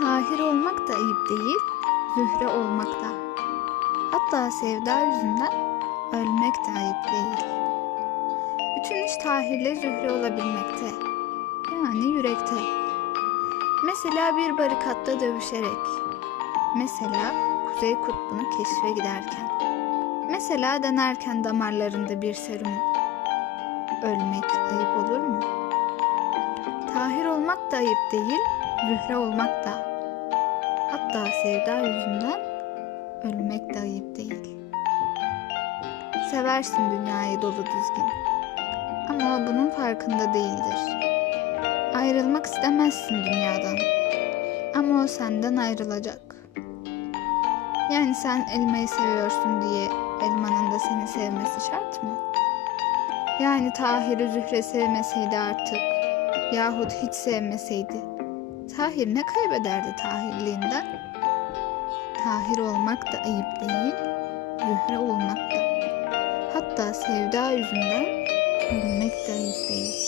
Tahir olmak da ayıp değil, zühre olmak da. Hatta sevda yüzünden ölmek de ayıp değil. Bütün iş tahirle zühre olabilmekte. Yani yürekte. Mesela bir barikatta dövüşerek. Mesela kuzey kutbunu keşfe giderken. Mesela denerken damarlarında bir serumu. Ölmek ayıp olur mu? Tahir olmak da ayıp değil, zühre olmak da. Hatta sevda yüzünden ölmek de ayıp değil. Seversin dünyayı dolu dizgin. Ama bunun farkında değildir. Ayrılmak istemezsin dünyadan. Ama o senden ayrılacak. Yani sen elmayı seviyorsun diye elmanın da seni sevmesi şart mı? Yani Tahir'i Zühre sevmeseydi artık yahut hiç sevmeseydi Tahir ne kaybederdi Tahirliğinden? Tahir olmak da ayıp değil, Zühre olmak da. Hatta sevda yüzünden ölmek de ayıp değil.